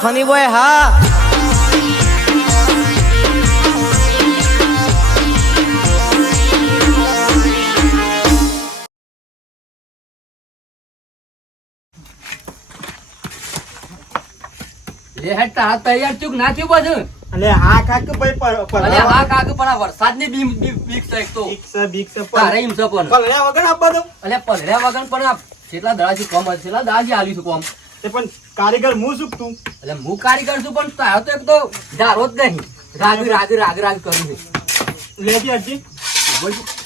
Funny boy હા લે હેટા તૈયાર ચૂક ના થયું બધું અલે હા કાક ભાઈ અલે હા કાકુ પણ આ વરસાદની બીક છે એક તો બીક છે તારે એમ છે પણ પલળ્યા વગર આપવા દઉં અલે પલળ્યા વગર પણ આ કેટલા દડાથી કોમ હશે કેટલા દડાથી આલી છું કોમ તે પણ કારીગર હું શું તું એટલે હું કારીગર છું પણ તારો તો એક તો ધારો જ નહીં રાગ કરું છે લેતી હજી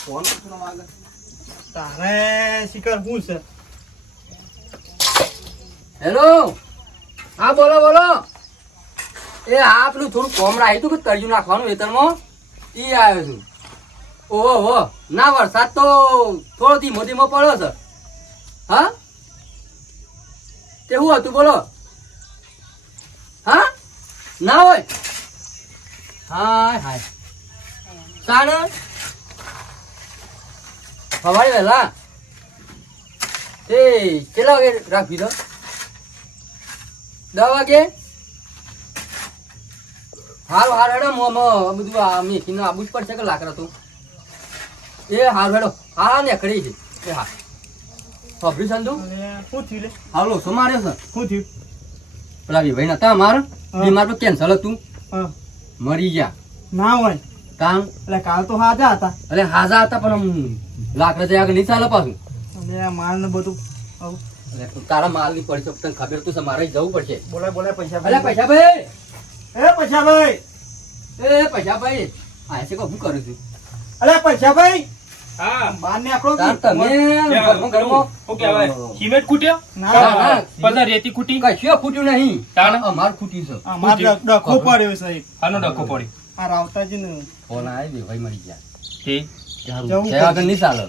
ફોન તારે શિકાર હું છે હેલો હા બોલો એ હા પેલું થોડું કોમ રાખ્યું તું કે તળિયું નાખવાનું વેતનમાં ઈ આવ્યો છું ઓહો ના વરસાદ તો થોડો ધીમો પડ્યો છે હા કેવું હતું બોલો હા ના હોય હાય સાણ સવારે વહેલા એ કેટલા વાગે રાખી દો 10 વાગે હારું હેડો બધું આ મેથીને આબુ જ પડશે કે લાકડા તું એ હારું હેડો હા નેકડી છે એ હા ફબરી સંધુ શું થયું લે હાલો શું માર્યો છે શું થયું પેલા ભાઈ નતા અમાર બીમાર તો કેન્સલ હતું હા મરી ગયા ના હોય કામ એટલે કાલ તો હાજા હતા અરે હાજા હતા પણ લાકડા જયા આગળ નહીં ચાલે પાછું એટલે માલ ને બધું તારા માલ ની પડી તને ખબર તું મારે જવું પડશે બોલાય પૈસા અરે પૈસા ભાઈ પૈસા ભાઈ એ પૈસા ભાઈ આ છે કે હું કરું છું અરે પૈસા ભાઈ હા બહાર ને આપણો તાર તમે ઘરમાં શું કહેવાય સિમેન્ટ કૂટ્યો ના પછી રેતી કૂટી કશું ખૂટ્યું નહીં તાણ? અમાર ખૂટ્યું છે અમાર ડખો પડ્યો સાહેબ આનો ડખો પડી આ રાવતાજી ને ફોન આવ્યો ભાઈ મરી ગયા તે જવું જયા આગળ નહીં ચાલે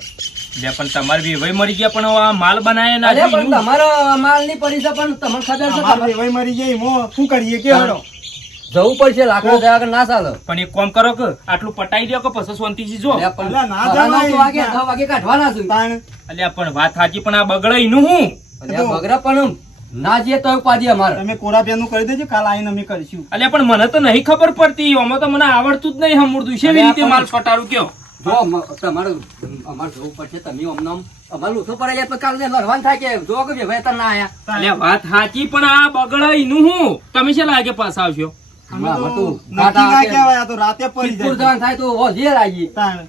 બે પણ તમારે વેવાઈ મરી ગયા પણ આ માલ બનાવે ના અરે પણ તમારા માલ ની પડી છે પણ તમને ખબર છે અમાર વેવાઈ મરી ગઈ મો શું કરીએ કે હડો જવું પડશે લાકડા જયા આગળ ના ચાલે પણ એક કામ કરો કે આટલું પટાઈ દો કે પછી શાંતિથી જો અલ્યા પણ અલ્યા ના ઘણા જવાય. તો વાગે 10 વાગે કાઢવાના છે તાણ અલ્યા પણ વાત સાચી પણ આ બગડાઈ નું હું અલ્યા બગડા પણ ના જઈએ તો ઉપાધિ અમારે તમે કોરા પેનું કરી દેજો કાલ આવીને અમે કરીશું અલ્યા પણ મને તો નહીં ખબર પડતી આમાં તો મને આવડતું જ નહીં હમુરતું છે અલ્યા રીતે પણ- માલ પટારું કયો જો તમારું અમારે જવું પડશે તમે અમને અમારે લોથો પડી જાય તો કાલે લડવાનું થાય કે જો કે ભાઈ ના આયા અલ્યા વાત સાચી પણ આ બગડાઈ નું હું તમે છે લાગે પાછા આવશો અમે આમાં તો તો નક્કી ના કહેવાય આ તો રાતે પડી સિદ્ધપુર જાય જવાનું થાય તો હોજીએ આવીએ તાણ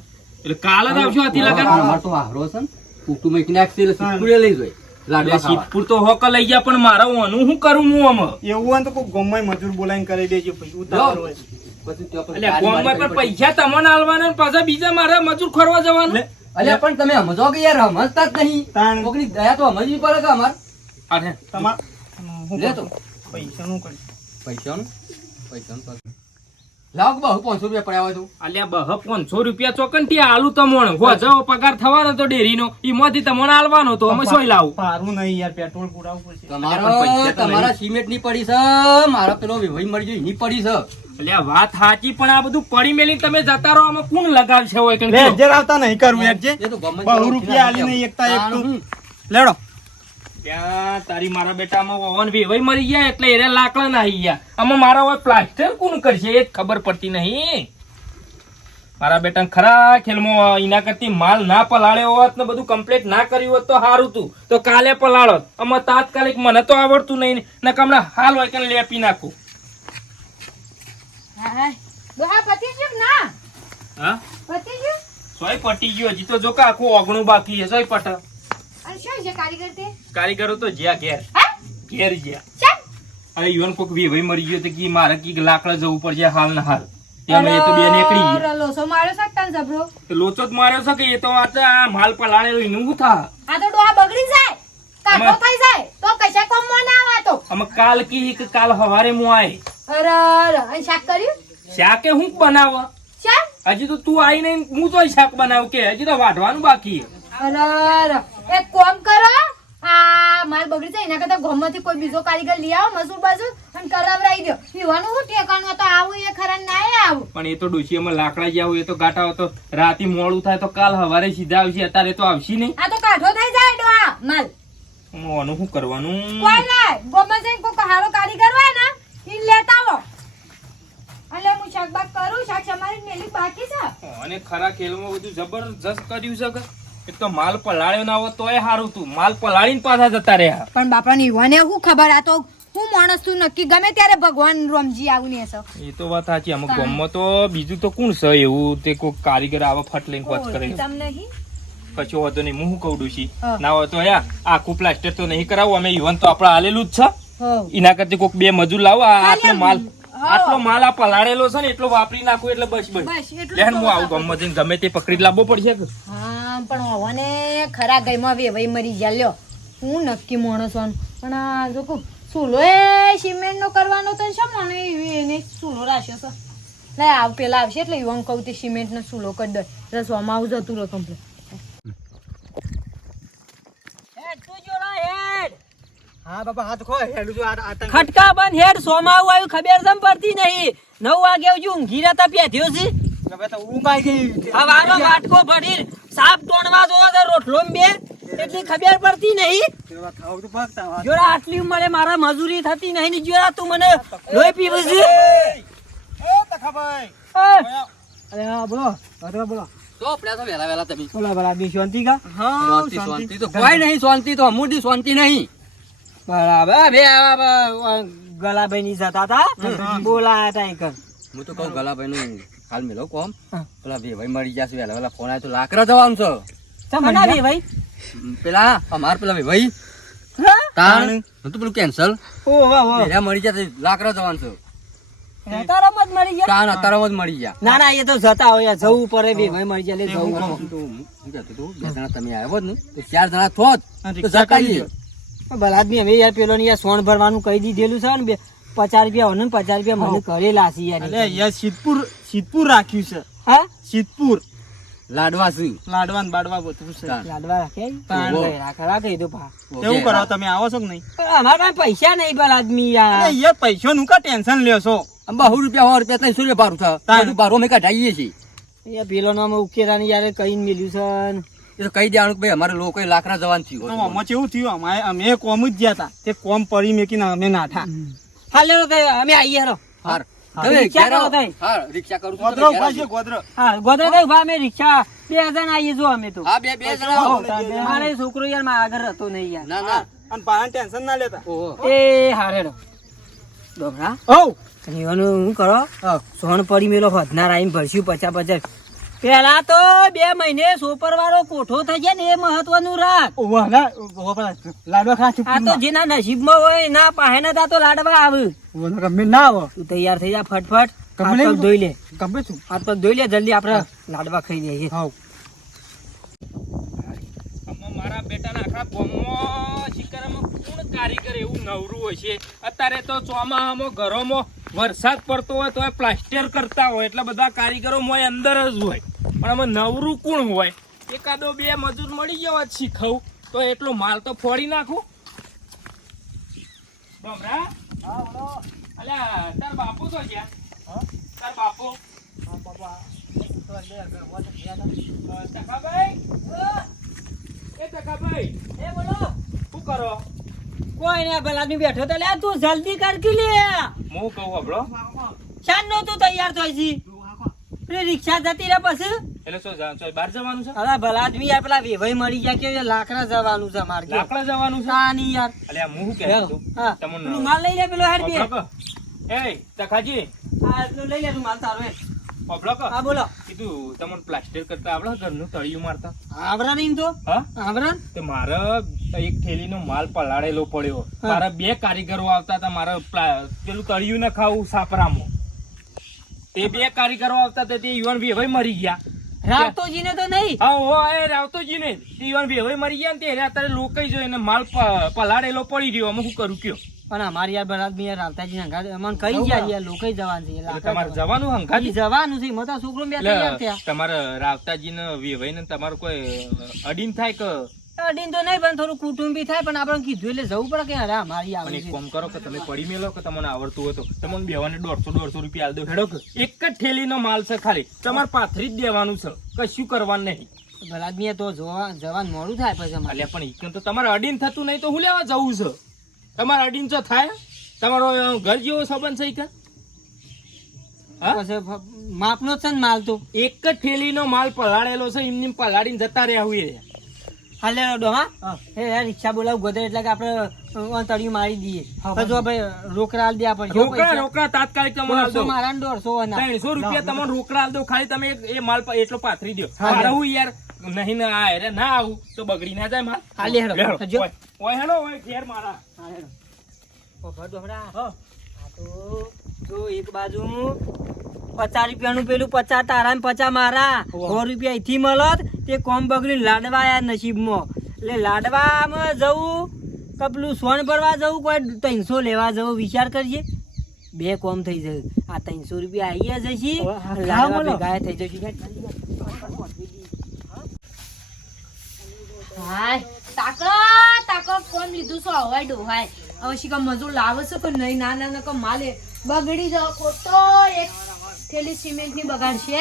એટલે કાલ જ આવશો આથી લગન અમારે તો હારો છે ને કુટુંબ એક નાખશે એટલે સિદ્ધપુરે લઈ જાય લાડવા ખાવા. સિદ્ધપુર તો હોક લઈ ગયા પણ મારા ઓનું શું કરું હું આમાં એવું હોય ને તો કોઈ ગમે મજૂર બોલાવીને કરી દેજો પછી ઉતાવળ હોય પછી ત્યાં પછી એટલે ગાડી ગોમમાં મારી પણ પૈસા તમને આલવાના ને પાછા બીજા મારા મજૂર ખોરવા જવાનું અલ્યા પણ તમે સમજો કે યાર સમજતા જ નહીં તાણ કોકની દયા તો સમજવી પડે કે અમાર અરે તમાર હું લે તો. પૈસાનું કરી પૈસાનું લાવ કે બહુ 500 રૂપિયા પડ્યા હોય તો અલ્યા બહ 500 રૂપિયા ચોકનથી આલુ તમોણ હો જાવ પગાર થવાનો તો ડેરીનો ઈમાંથી તમોણ આલવાનો તો અમે સોય લાવું પારું નહીં યાર પેટ્રોલ પુરાવવું પડશે તમારા સિમેન્ટ ની પડી છે મારા પેલો વિભાઈ મળી ગયો એની પડી છે અલ્યા વાત સાચી પણ આ બધું પડી મેલી તમે જતા રહો આમાં કોણ લગાવશે હોય કે લે જે આવતા નહીં કરવું યાર જે એ તો ગમે બહુ રૂપિયા આલી નહીં એકતા એક તો લેડો ત્યાં તારી મારા બેટામાં ઓવન વેવાઈ મરી ગયા એટલે એરે લાકડા ના આવી ગયા આમાં મારા હોય પ્લાસ્ટર કોણ કરશે એ જ ખબર પડતી નહીં મારા બેટા ખરા ખેલમાં એના કરતી માલ ના પલાળ્યો હોત ને બધું કમ્પ્લીટ ના કર્યું હોત તો સારું તું તો કાલે પલાળોત આમાં તાત્કાલિક મને તો આવડતું નહીં ને હમણાં હાલ હોય કે લેપી નાખું હા સોય પટી ગયો હજી તો જો કે આખું ઓગણું બાકી છે સોય પટ કારીગરો તો જ્યાં ઘેર જ્યાં અરે યુવાન કોક વેવાઈ મરી ગયો તો કે મારે કી લાકડા જવું પડશે હાલ ના હાલ તેમાં એ તો બે નીકળી ગયા લોસો માર્યો શકતા ને જબરો તો લોચો જ માર્યો છે કે એ તો આ માલ પલાળેલો એનું શું થા આ તો ડોહા બગડી જાય કાઢો થઈ જાય તો કશા કોમ ના આવાતો અમે કાલ કી કે કાલ હવારે હું આય અરે અને શાક કર્યું શાકે હું બનાવ શાક હજી તો તું આઈ નહીં હું તો શાક બનાવ કે હજી તો વાઢવાનું બાકી અરે એક કોમ કરો આ માલ બગડી જાય એના કરતા ગોમમાંથી કોઈ બીજો કારીગર લઈ આવો મસૂર બાજુ અને કરાવરાઈ દો પીવાનું શું ઠેકાણું તો આવું એ ખરા ના આવું પણ એ તો ડોશીમાં લાકડા જ્યાં હોય એ તો ગાટા તો રાતે મોડું થાય તો કાલ હવારે સીધા આવશે અત્યારે તો આવશે નહીં આ તો કાઢો થઈ જાય ડોહા માલ આનું શું કરવાનું કોઈ ના ગોમાં જઈને કોઈ હારો કારીગર હોય ને ઈ લેતા આવો. અલે હું શાકબાગ કરું, શાક સમારી મેલી બાકી છે. અને ખરા ખેલમાં બધું જબરજસ્ત કર્યું છે કે એક તો માલ પલાળ્યો ના હોત તોય સારું તું, માલ પલાળીને પાછા જતા રહ્યા. પણ બાપાની યુવાને શું ખબર, આ તો હું માણસ તું નક્કી ગમે ત્યારે ભગવાન રમજી આવું ને છે. એ તો વાત સાચી. અમુક ગામમાં તો બીજું તો કોણ છે એવું તે કોઈ કારીગર આવા ફટ લઈને કોચ કરે. તમને નહીં કશો હોતો નહીં. હું શું કહું ડોશી, હા. ના હોય તો આખું પ્લાસ્ટર તો નહીં કરાવું. અમે યુવાન તો આપડે આલેલું જ છે. હોવ. એના કરતા કોઈક બે મજૂર લાવો. આટલો માલ હા. આટલો માલ આ પલાળેલો છે ને એટલો વાપરી નાખું એટલે બસ બસ. બસ એટલું લેન જ હું આવું ગામમાં જઈને ગમે તે પકડી લાવવો પડશે કે. હા પણ હોવાને ખરા ગઈમાં વેવાઈ મરી ગયા લ્યો. હું નક્કી માણસ છું પણ આ જો કહું ચૂલો એ સિમેન્ટ નો કરવાનો તો છે મને એને ચૂલો રાખ્યો છે. લે આવ પેલા આવશે એટલે યુવાન કહું તે સિમેન્ટ નો ચૂલો કરી દે રસવામાં આવું જતું રહો કમ્પ્લીટ. હા બાપા હાથ ખો હેડું છું આ આતંક ખટકા બંધ હેડ સોમાવું આવ્યું ખબર જમ પડતી નહીં 9 વાગે આવજો ઊંઘી રહેતા પેધ્યો છે હવે તો ઊંઘ આવી ગઈ હવે આનો વાટકો ભરી સાપ તોડવા જોવા તો રોટલો બે એટલી ખબર પડતી નહીં કેવા ખાવ તો ભાગતા જોડા આટલી ઉંમરે મારા મજૂરી થતી નહીં ને જોડા તું મને લોહી પીવું છે એ તખાભાઈ અરે હા બોલો અરે બોલો તો આપણે તો વહેલા વહેલા તમે બોલા બોલા બી શાંતિ કા શાંતિ શાંતિ તો કોઈ નહીં, શાંતિ તો અમુડી શાંતિ નહીં. બરાબર બે ગલાભાઈ ની જતા હતા બોલાયા હતા એક હું તો કહું ગલાભાઈ નું હાલ મેલો કોમ પેલા ભાઈ મળી જશે વહેલા વહેલા ફોન આવ્યો તો લાકડા જવાનું છે. બનાવી ભાઈ પેલા અમાર પેલા ભાઈ તાણ હું તો પેલું કેન્સલ ઓ વાહ વાહ પેલા મળી જશે લાકડા જવાનું છે. તારા મત મળી ગયા તાણ અત્યારે જ મળી ગયા. ના ના એ તો જતા હોય જવું પડે બે ભાઈ મળી જાય એટલે જવું હું તો હું કહેતો હતો, બે જણા તમે આવ્યો જ ને તો 4 જણા થોત તો જતાઈએ. બલાદમી હવે યાર પેલો ને યાર સોન ભરવાનું કહી દીધેલું છે ને 50 રૂપિયા હોને 50 રૂપિયા મને કરેલા છે યાર અલે યાર સિદ્ધપુર રાખ્યું છે હા સિદ્ધપુર લાડવા છે લાડવાન બાડવા બધું છે તાણ. લાડવા રાખ્યા તાણ. રાખે કીધું ભા કેવું કરો તમે આવો છો કે નહીં પણ અમારા પાસે પૈસા નહીં બલાદમી યાર અરે યાર પૈસો નું કા ટેન્શન લ્યો છો 100 રૂપિયા 300 રૂપિયા ભારું છે. તાણ. બધું ભારું અમે કઢાઈએ છીએ. યાર પેલો નામ ઉકેરા ને યાર કઈ મિલ્યું છે એ તો કહી દેવાનું કે ભાઈ અમારે લોકો લાકડા જવાનું થયું હતું. આમાં કેવું થયું અમે કોમ જ ગયા હતા તે કોમ પડી મેકીને અમે નાઠા હાલ લેરો તે અમે આવીએ હેરો હાર. હા, તમે રિક્ષા ઘેર આવો. કરો તઈ. હાર, રિક્ષા કરું છું. ગોદરો તમે ઘેર ઉભા છે આવજો. ગોદરો હા ગોદરે દે ભા અમે રિક્ષા 2 જણ આવીએ જો અમે તો હા, બે જણા આવો. મારે છોકરો યાર માં આગળ હતો નહીં યાર ના ના અને પાન ટેન્શન ના લેતા ઓહો. એ હારેડો ડોબરા હો એવાનું હું કરો સોન પડી મેલો વધનાર આવીને ભરશું 50 પેલા તો 2 મહિને સોપર વાળો કોઠો થઈ જાય ને એ મહત્વનું રાખ ઓવા ના ઓવા લાડવા ખા આ તો જેના નસીબમાં હોય ના પાહે ના તા તો લાડવા આવે ઓવા ગમે ના આવો તું તૈયાર થઈ જા ફટફટ ગમે હાથ પગ ધોઈ લે ગમે છું હાથ પગ ધોઈ લે જલ્દી આપણે લાડવા ખાઈ લઈએ હા આમાં મારા બેટાના આખા ગામમાં શિકારામાં કોણ કારીગર એવું નવરું હોય છે. અત્યારે તો ચોમાસામાં ઘરોમાં વરસાદ પડતો હોય તો પ્લાસ્ટર કરતા હોય એટલે બધા કારીગરો મોય અંદર જ હોય. પણ આમાં નવરું કોણ હોય? એકાદો 2 મજૂર મળી ગયો હોત શીખવું તો એટલો માલ તો ફોડી નાખું. બમરા અલ્યા તાર બાપુ તો ગયા તાર બાપુ ટકાભાઈ એ ટકાભાઈ એ બોલો શું કરો? કોઈ ને ભલાની બેઠો તો લે તું જલ્દી કર કે લે હું કહું હબળો શાન નો તું તૈયાર થઈ છી પેલી રિક્ષા જતી રહે પછી એટલે શું બહાર જવાનું છે? અરે ભલાદમી યાર પેલા વેવાઈ મળી ગયા કે લાકડા જવાનું છે મારે કે લાકડા જવાનું છે? તાની યાર અલ્યા હું શું કહેતો હતો? હા તમને પેલું માલ લઈ લે પેલો હેડ બે હબળો કહો. એ તખાજી હા એટલું લઈ લે તું માલ તારો હે હબળો કહો. હા બોલો કીધું તમને પ્લાસ્ટર કરતા આવડે ઘરનું તળિયું મારતા? આવરા નહીં તો હા આવરા તે મારે એક થેલીનો માલ પલાળેલો પડ્યો. મારા 2 કારીગરો આવતા હતા. મારે પેલું તળિયું ન ખાવું સાપરામાં. તે 2 કારીગરો આવતા હતા તે યુવાન વેવાઈ મરી ગયા. રાવતોજી ને તો નહીં હા હો એ રાવતોજી ને તે યુવાન વેવાઈ મરી ગયા ને તે અત્યારે લોકોય જોઈને માલ પલાળેલો પડી રહ્યો. અમે શું કરું કયો? પણ અમારી યાર ભલાદમી યાર રાવતાજી હંગાત અમને કહી ગયા યાર લોકો જવાનું છે એટલે તમારે જવાનું ઈ હંગાથી? જવાનું છે મતા છોકરો બે તૈયાર થયા તમારે રાવતાજી ને વેવાઈ ને તમારું કોઈ અડીન થાય કે? અડીન તો નહીં પણ થોડું કુટુંબી થાય પણ આપણે કીધું એટલે જવું પડે કે અરે અમારી અને આવે એક છે કામ કરો કે તમે પડી મેલો કે તમને આવડતું હોય તો તમને બેવાને 150 રૂપિયા આલ દો. હેડો કે એક જ થેલીનો માલ છે ખાલી. તમારે પાથરી જ દેવાનું છે, કશું કરવાનું નહીં. ભલાદમી તો જવાનું મોડું થાય પછી અમારે અલ્યા પણ ઈકન તો તમારે અડીન થતું નહીં તો હું લેવા જવું છે? તમારે અડીન જો થાય તમારો ઘર જેવો સંબંધ છે કે હા? પછી માપનો જ છે ને માલ તો એક જ થેલીનો માલ પલાળેલો છે એમની પલાળીને જતા રહ્યા હોય હાલે ડોહા એ રિક્ષા બોલાવ ગોદર એટલે કે આપણે તળિયું મારી દઈએ પછી જો ભાઈ રોકડા આલ દે આપણે રોકડા તાત્કાલિક તમને આલ દો. 150 મારા ને 150 ના 300 રૂપિયા તમને રોકડા આલ દો ખાલી તમે એ માલ એટલો પાથરી દો મારે હું યાર નહીં ના આ રે ના આવું તો બગડી ના જાય માલ હાલે હેડો જો ઓય હેડો ઓય ઘેર મારા હાલે હેડો ડોહરા આ તો જો એક બાજુ 50 રૂપિયાનું પેલું 50 તારા ને 50 મારા 100 રૂપિયા અહીંથી મળત તે કોમ બગડીને લાડવા આયા નસીબમાં એટલે લાડવામાં જવું કપલું સોન ભરવા જવું કોઈ 300 લેવા જવું વિચાર કરજે બે કોમ થઈ જશે આ 300 રૂપિયા આઈએ જશે લાડવા ભેગા થઈ જશે હાય તાકો કોણ લીધું છો હવે ડોહાય હવે શીખા મજૂર લાવે છે કે નહીં ના કે માલે બગડી જાવ ખોટો એક થેલી સિમેન્ટ ની બગાડશે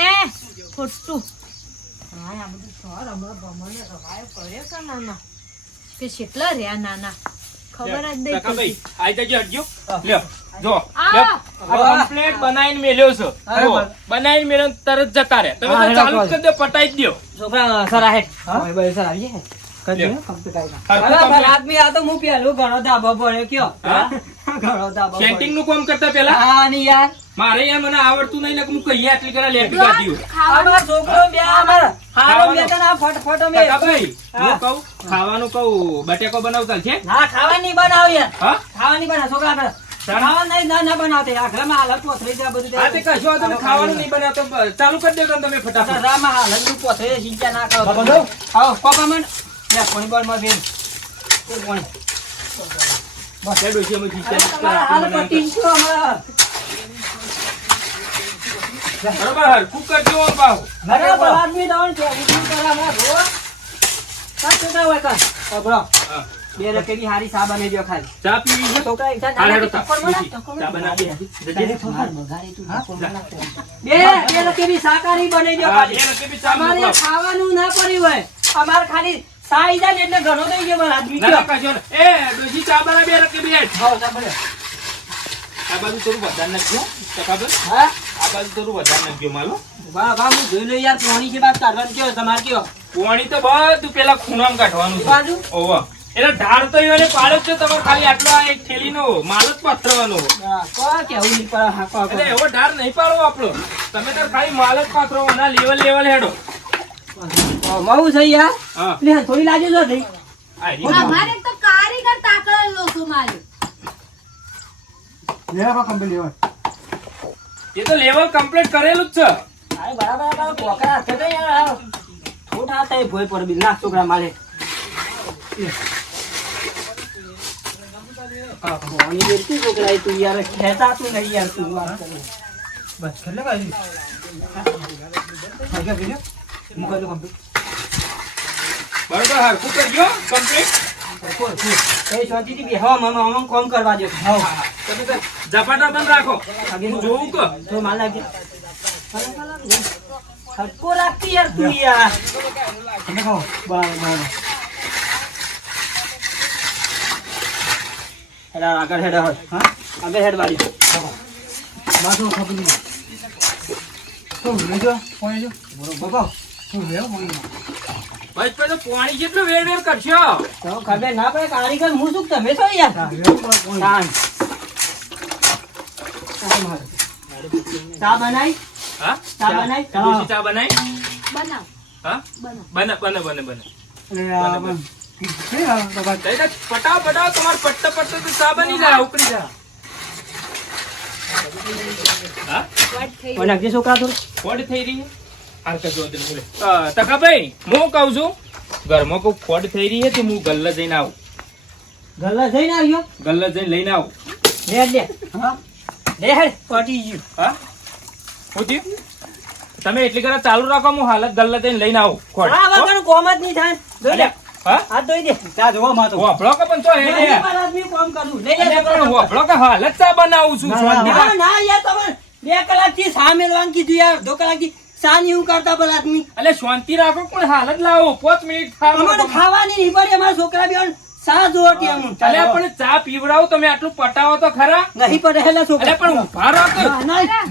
ખોટું હાય આ બધું સર હમણાં ભમણે રવાયો કરે કે નાના કે કેટલા રહ્યા નાના ખબર જ નહીં ભાઈ આઈ જજો હટજો લ્યો જો આ કમ્પ્લીટ બનાવીને મેલ્યો છે જો બનાવીને મેલ્યો ને તરત જતા રહે તમે તો ચાલુ જ કરી દો પટાઈ જ દો છોકરા સર આ હેડ ભાઈ સર આવી જાય કરજો કમ્પ્લીટ આવી આદમી આ તો હું પેલું ઘણો ધાબો પડ્યો કયો ઘણો ધાબો સેન્ટિંગ નું કામ કરતા પેલા હા ની યાર મારે યાર મને આવડતું નહીં ને હું કહીએ આટલી કરા લેપી કાઢ્યું અમાર છોકરો બે અમાર હારો બે તને ફટફટ અમે ભાઈ હું કહું ખાવાનું કહું બટેકો બનાવતા છે ના ખાવાની બનાવ યાર હા ખાવાની બનાવ છોકરા કરે ખાવા નહીં ના બનાવતે આખરામાં હાલત પોથરી જાય બધું આ તે કશો વાંધો નહીં, ખાવાનું નહીં બનાવતો ચાલુ કરી દેજો તમે ફટાફટ આખરામાં હાલત નું પોથરી સિંચા ના કરો બંધો આવો કોપામણ લે કોણી બોલ માં બેન એ કોણી બસ એ ડોશી અમે ખીચા હાલ પટી છો અમાર બરાબર કુક કરજો બાવ બરાબર આદમી દોણ છે ઉઠું કરામાં રો કાચ ના હોય કાચ બરો બે રકેની હારી સા બને જો ખાલી ચા પીવી છે છોકરા એકતા હાલ હેડો ટક્કર માં ચા બનાવી દે બે રકેની શાકાહારી બને જો ખાલી અમારે ખાવાનું ના પડ્યું હોય અમાર ખાલી સાઈ જાય એટલે ઘણો થઈ ગયો મારા આદમી ના કશો ને એ ડોશી ચા બનાવી બે રકે બેઠ હા ના પડે આ બાજુ થોડું વધારે નાખજો ટકાબર હા આ બાજુ થોડું વધારે નાખજો માલો વાહ વાહ હું જોઈ લો યાર પોણી છે બાત કાઢવાનું કયો તમાર કયો પાણી તો બધું પેલા ખૂણામાં કાઢવાનું છે બાજુ ઓવા એટલે ઢાળ તો એને પાડ્યો છે તમારે ખાલી આટલો આ એક થેલીનો માલ જ પાથરવાનો કો કેવું નહીં પડે હા કો એટલે એવો ઢાળ નહીં પાડવો આપણો તમે તો ખાલી માલ જ પાથરો ના લેવલ હેડો મઉ છે યાર હા લે થોડી લાજો જો થઈ આ રીત. અમારે તો કારીગર તાકડેલો છું મારે એ તો લેવલ કમ્પ્લીટ કરેલું જ છે અરે બરાબર પોકરા હાથે તો યાર થોટ આતા એ ભોય પર બી ના છોકરા માલે પાણી દેતી છોકરા એ તું યાર ખેતા તું નહીં યાર તું વાત કરે બસ કેટલે બાજી હા કે બીજો મુકા તો કમ્પ્લીટ બરોબર હરખું કરજો કમ્પ્લીટ એ શાંતિથી બેહવા મામા કોમ કરવા દો હા તમે તો ઝપાટા બંધ રાખો હું જોઉં કે તો માલ લાગે હક્કો રાખતી યાર તું યાર તમે ખાઓ બરાબર હેડા આગળ હેડા હોય હા આગળ હેડ વાળી માથું ખપી તો લેજો પોણી જો બરોબર તું લેવો પોણી બસ પછી તો પાણી જેટલું વેર કરશો તો ખબર ના પડે કારીગર હું શું તમે છો યાર શાંત ચા બનાવી હા ચા બનાવી ડોશી ચા બનાવી બનાવ હા બને પટાવ તમારે પટ્ટા તો ચા બની જાય ઉકળી જાય હા કોઈ નાખજે છોકરા થોડું ફોડ થઈ રહી છે હાલ કશો વાંધો નહીં. તકાભાઈ હું કહું છું ઘરમાં કોઈ ફોડ થઈ રહી છે તો હું ગલ્લા જઈને આવું ગલ્લા જઈને આવ્યો ગલ્લા જઈને લઈને આવું લે હા લે હેડ પટી ગયું હા શું થયું તમે એટલી કરા ચાલુ રાખો હું હાલત ગલ્લા જઈને લઈને આવું ખોડ આ વગર કોમ જ નહીં થાય જોઈ લે હા આ દોઈ દે ચા જોવા માં તો હોભળો કે પણ તો હે ને મારા આદમી કોમ કરું લઈ અલ્યા લે પણ હોભળો કે હાલત ચા બનાવું છું શાંતિ ના રાખ. ના યાર તમે 2 કલાકથી સા મેલવાનું કીધું યાર 2 કલાકથી સા ની હું કરતા ભલા આદમી અલ્યા શાંતિ રાખો પણ હાલત લાવો 5 મિનિટ અમારે ખાવાની નહીં પડી અમારા છોકરા બેન સા જો ટેમ અલ્યા પણ ચા પીવડાવો તમે આટલું પટાવો તો ખરા નહીં પડેલા છોકરા અલ્યા પણ ઉભા રહો કે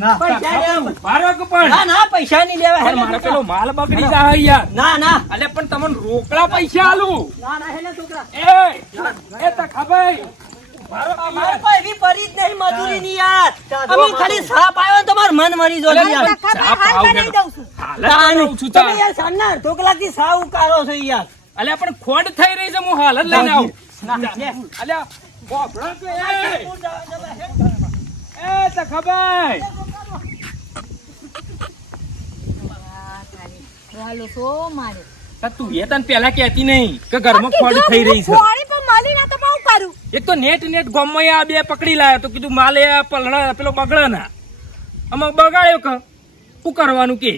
ના પૈસા ઉભા રહો કે પણ ના ના પૈસા નહીં લેવા પણ મારે પેલો માલ બગડી જાય યાર ના ના અલ્યા પણ તમને રોકડા પૈસા આલું ના ના હેલા છોકરા એ તખાભાઈ અમારે કોઈ એવી પરી જ નહીં મજૂરીની યાર અમે ખાલી સાપ આવ્યો ને તમારું મન મરી જો યાર ચા પાવ બેઠો. હાલ જ બનાવું છું ચા. તમે યાર સાંજના ઢોકલાથી સાવ ઉકાળો છો યાર અલ્યા પણ ખોડ થઈ રહી છે હું હાલ જ લઈને આવું ના લે. અલ્યા બોફડો કે એ તખાભાઈ હાલો તો મારે તો તું એ તને પેલા કહેતી નહીં કે ઘરમાં ખોડ થઈ રહી છે ખોડી પણ મળી ના તો બહુ કરું એક તો નેટ ગામમાં આ બે પકડી લાયો તો કીધું માલ એ પલડા પેલો બગડે ના આમાં બગાડ્યો કે શું કરવાનું કે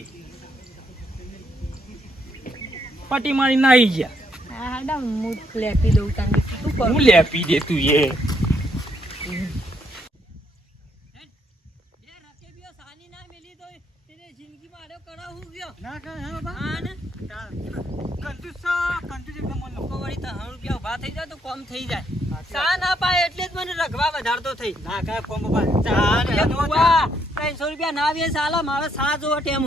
પટી મારી નાઈ ગયા હાડા હું લેપી દઉં તને શું કરું હું લેપી દે તું એ ના કાંઈ, હા બાબા. કંજૂસ છે, કંજૂસ એકદમ મન લો. ઉભા થઈ જાય તો કોમ થઈ જાય સા ના પાય એટલે જ મને રખવા વધારતો થઈ ના કાંઈ, કોમ બાબા. એ જોવા 300 રૂપિયા ના આવે સાલા મારે સા જોવો ટેમ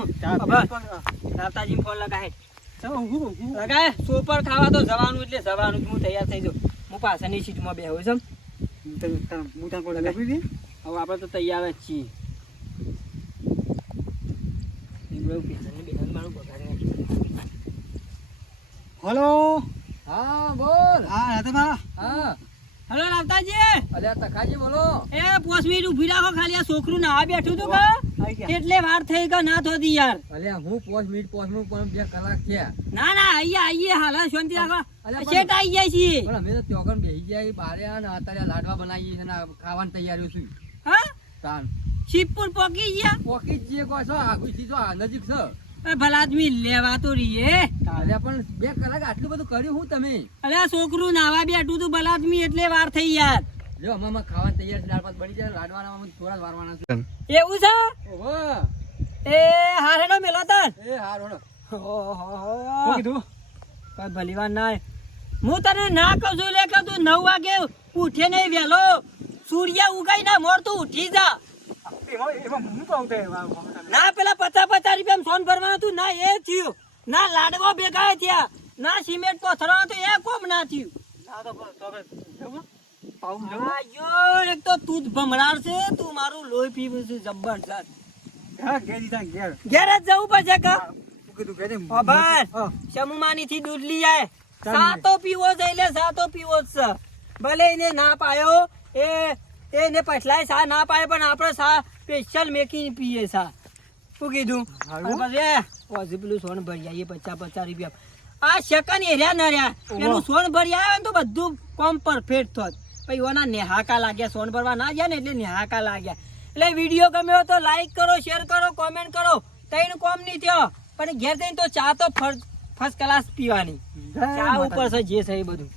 રાતાજી ફોન લગાય લગાય સોપર ખાવા તો જવાનું એટલે જવાનું હું તૈયાર થઈ જાઉં હું પાછળની સીટમાં બેહું છું હું તને કોઈ લગાવી દે. હવે આપણે તો તૈયાર જ છીએ હલો. હા બોલ. હા રાધાબા. હા હલો રાવતાજી અલ્યા તખાજી બોલો. એ 5 મિનિટ ઊભી રાખો ખાલી આ છોકરું ના બેઠું તું કે આઈ ગયા. એટલે વાર થઈ ગયો ના થોડી યાર અલ્યા હું 5 મિનિટ પણ 2 કલાક થયા. ના ના આઈએ હાલ શાંતિ રાખો અલ્યા પણ- શેઠ આઈ જાય છીએ પણ અમે તો ત્યોકન બેસી ગયા બારે અને અત્યારે લાડવા બનાવીએ છે ને આ ખાવાની તૈયારીઓ છું. હા તાન શિવપુર પોકી ગયા પોકી જ છીએ કહો છો આગુથી જો આ નજીક છે. એ ભલા આદમી લેવા તો રહીએ અલ્યા પણ 2 કલાક આટલું બધું કર્યું હું તમે. અરે આ છોકરું નાવા બેઠું તું ભલા આદમી એટલે વાર થઈ યાર જો અમામાં ખાવાની તૈયાર છે દાળ ભાત બની જાય લાડવાના થોડા જ વારવાના છે. એવું છે ઓહો એ હારેડો મેલો તન એ હારો શું ઓહો કીધું? કોઈ ભલી વાર ના હું તને ના કહું છું લે કે તું 9 વાગે ઉઠે નહીં વહેલો સૂર્ય ઉગાઈ ના મોર તું ઉઠી જા એમાં હું કહું તે ના પેલા 50 રૂપિયા સોન ભરવાનું હતું ના એ થયું ના લાડવા ભેગા થયા ના સિમેન્ટ કોથળા તો એ કોમ ના થયું આયો, એક તો તું જ ભમરાર છે તું મારું લોહી પીવું છે જબરજસ્ત ઘેર જ જવું પડશે કા અભાર શમુમાની થી દૂધ લઈ આય સાતો પીવો છે એટલે સાતો પીવો જ છે ભલે એને ના પાયો એને પછલાય સા ના પાય પણ આપણે સા સ્પેશિયલ મેકીને પીએ સા શું કીધું પેલું સોન ભરી આવીએ 50 રૂપિયા આ સેકન્ડ એરિયા ન રહ્યા પેલું સોન ભરી આવે ને તો બધું કોમ પરફેક્ટ થોત પછી ઓના નેહાકા લાગ્યા સોન ભરવા ના ગયા ને એટલે નેહાકા લાગ્યા એટલે વિડીયો ગમ્યો તો લાઈક કરો શેર કરો કોમેન્ટ કરો તઈને કોમ નહીં થયો પણ ઘેર જઈને તો ચા તો ફર્સ્ટ ક્લાસ પીવાની ચા ઉપર છે જે છે એ બધું